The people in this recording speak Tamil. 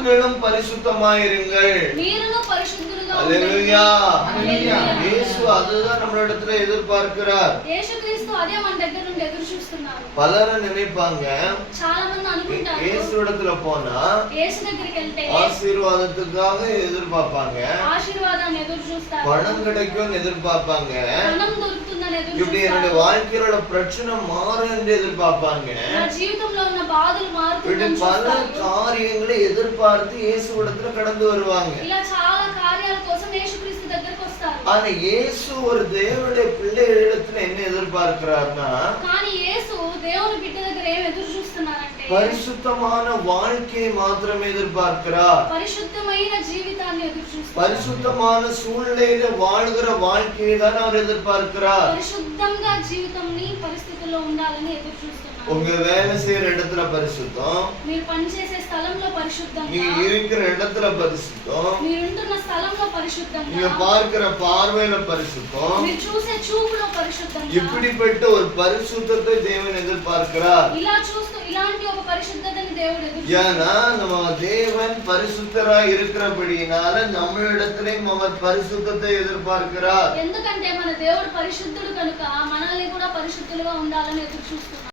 நீங்களும் பரிசுத்தமாயிருங்கள். அல்லேலூயா. இயேசு அதுதான் நம்மளிடத்துல எதிர்பார்க்கிறார். பலரை நினைப்பாங்க இயேசு இடத்துல போனா ஆசீர்வாதத்துக்காக எதிர்பார்ப்பாங்க, பணம் கிடைக்கும் எதிர்பார்ப்பாங்க, இப்படி என்னுடைய வாழ்க்கையோட பிரச்சனை மாறும் என்று எதிர்பார்ப்பாங்க. பல காரியங்களை எதிர்பார்த்து இயேசு இடத்துல கடந்து வருவாங்க. ஆனா இயேசு ஒரு தேவனுடைய பிள்ளைகளிடத்துல என்ன எதிர்பார்க்கிறார்னா, பரிசுத்தமான வாழ்க்கையை மாத்திரமே எதிர்பார்க்கிறார். பரிசுத்தமான சூழ்நிலையில வாழ்கிற வாழ்க்கையை தான் அவர் எதிர்பார்க்கிறார். உங்க வேலை செய்யற இடத்துல பரிசுத்தம், நீங்க இருக்கிற இடத்துல பரிசுத்தம், நீங்க பார்க்கிற பார்வையில பரிசுத்தம், இப்படிப்பட்ட ஒரு பரிசுத்தத்தை தேவன் எதிர்பார்க்கிறார். ஏன்னா நம்ம தேவன் பரிசுத்தராய் இருக்கிறபடினால நம்மளிடத்திலேயும் அவர் பரிசுத்தத்தை எதிர்பார்க்கிறார். ఎందుకంటే మన దేవుడు పరిశుద్ధుడు కనుక మనల్ని కూడా పరిశుద్ధులుగా ఉండాలని ఎదురు చూస్తున్నాడు.